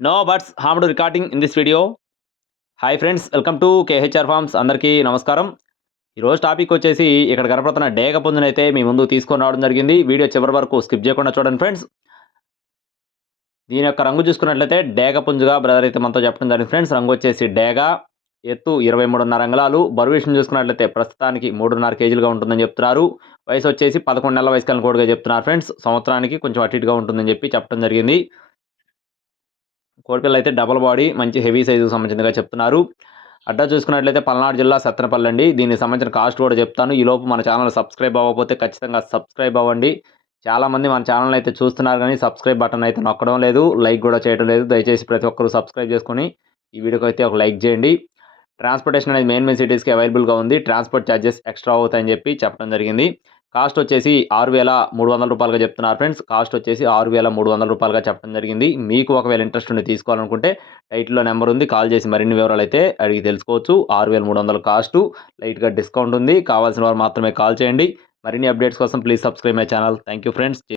No buts harmed recording in this video hi friends welcome to KHR farms అందరికీ నమస్కారం ఈరోజు topic వచ్చేసి ఇక్కడ కనపడుతున్న డేగ పుంజునైతే మీ ముందు తీసుకొని రావడం జరిగింది. వీడియో చివరి వరకు స్కిప్ చేయకుండా చూడండి ఫ్రెండ్స్ దీని యొక్క రంగు చూసుకున్నట్లయితే డేగ పుంజుగా బ్రదర్ అయితే మనతో చెప్పడం జరిగింది ఫ్రెండ్స్ రంగు వచ్చేసి డేగ. ఎత్తు ఇరవై మూడున్నర అంగళాలు. బరువు విషయం చూసుకున్నట్లయితే ప్రస్తుతానికి మూడున్నర కేజీలుగా ఉంటుందని చెప్తున్నారు. వయసు వచ్చేసి పదకొండు నెలల వయసు కలిగిన కోడిగా చెప్తున్నారు ఫ్రెండ్స్ సంవత్సరానికి కొంచెం అటు ఇటుగా ఉంటుందని చెప్పి చెప్పడం జరిగింది. కోడిపిల్ల అయితే డబల్ బాడీ మంచి హెవీ సైజుకి సంబంధించినగా చెప్తున్నారు. అడ్రస్ చూసుకున్నట్లయితే పల్నాడు జిల్లా సత్తెనపల్లి అండి. దీనికి సంబంధించిన కాస్ట్ కూడా చెప్తాను. ఈ లోపు మన ఛానల్ సబ్స్క్రైబ్ అవ్వకపోతే ఖచ్చితంగా సబ్స్క్రైబ్ అవ్వండి. చాలామంది మన ఛానల్ అయితే చూస్తున్నారు కానీ సబ్స్క్రైబ్ బటన్ అయితే నొక్కడం లేదు. లైక్ కూడా చేయడం లేదు. దయచేసి ప్రతి ఒక్కరు సబ్స్క్రైబ్ చేసుకొని ఈ వీడియోకి అయితే ఒక లైక్ చేయండి. ట్రాన్స్పోర్టేషన్ అనేది మెయిన్ మెయిన్ సిటీస్కి అవైలబుల్గా ఉంది. ట్రాన్స్పోర్ట్ ఛార్జెస్ ఎక్స్ట్రా అవుతాయని చెప్పి చెప్పడం జరిగింది. కాస్ట్ వచ్చేసి ఆరు వేల మూడు వందల రూపాయలుగా చెప్తున్నారు ఫ్రెండ్స్. కాస్ట్ వచ్చేసి ఆరు వేల మూడు వందల రూపాయలుగా చెప్పడం జరిగింది. మీకు ఒకవేళ ఇంట్రెస్ట్ ఉండి తీసుకోవాలనుకుంటే టైట్లో నెంబర్ ఉంది. కాల్ చేసి మరిన్ని వివరాలు అయితే అడిగి తెలుసుకోవచ్చు. ఆరు వేల మూడు వందల కాస్టు లైట్గా డిస్కౌంట్ ఉంది. కావాల్సిన వారు మాత్రమే కాల్ చేయండి. మరిన్ని అప్డేట్స్ కోసం please subscribe my channel. Thank you friends.